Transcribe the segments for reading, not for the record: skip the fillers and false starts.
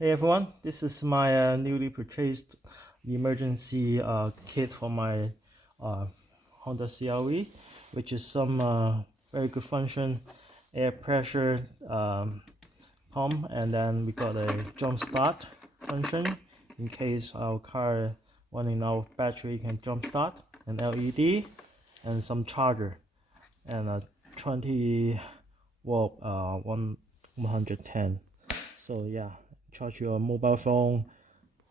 Hey everyone, this is my newly purchased emergency kit for my Honda CRV, which is some very good function air pressure pump, and then we got a jump start function in case our car running out of battery can jump start, an LED, and some charger, and a 20 watt 110. So yeah, charge your mobile phone,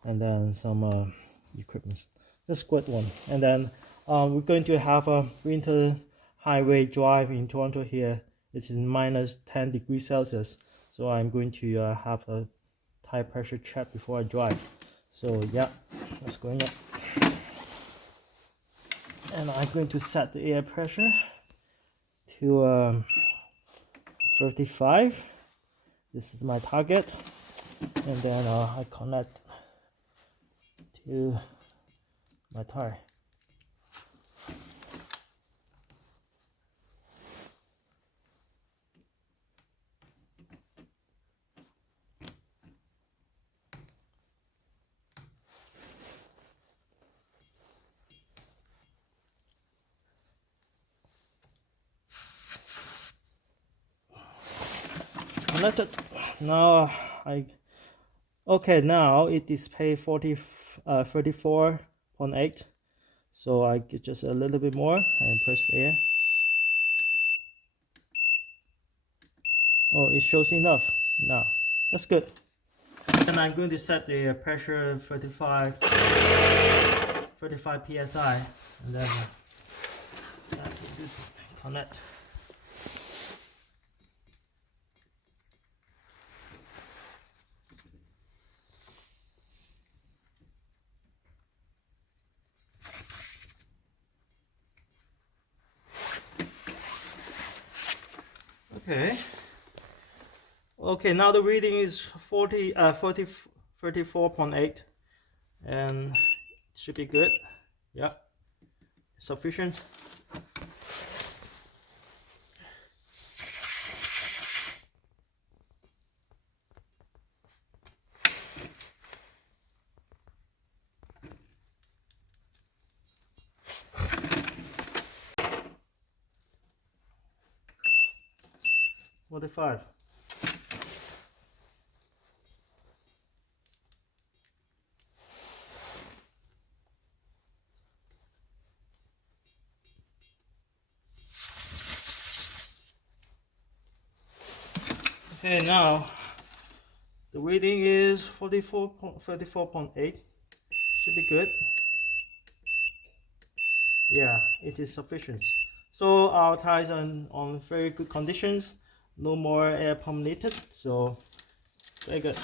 and then some equipment. That's a good one. And then we're going to have a winter highway drive in Toronto here. It's in minus 10 degrees Celsius. So I'm going to have a tire pressure check before I drive. So yeah, that's going up. And I'm going to set the air pressure to 35. This is my target. And then I connect to my tire. Connected. Now now it displays 34.8. So I get just a little bit more and press there. Oh, it shows enough now. That's good. And I'm going to set the pressure 35 psi, and then connect. Okay, now the reading is 34.8, and it should be good. Yeah, sufficient. Five. Okay, now the reading is 34.8. Should be good. Yeah, it is sufficient. So our tires are on very good conditions. No more air pump needed. So very good.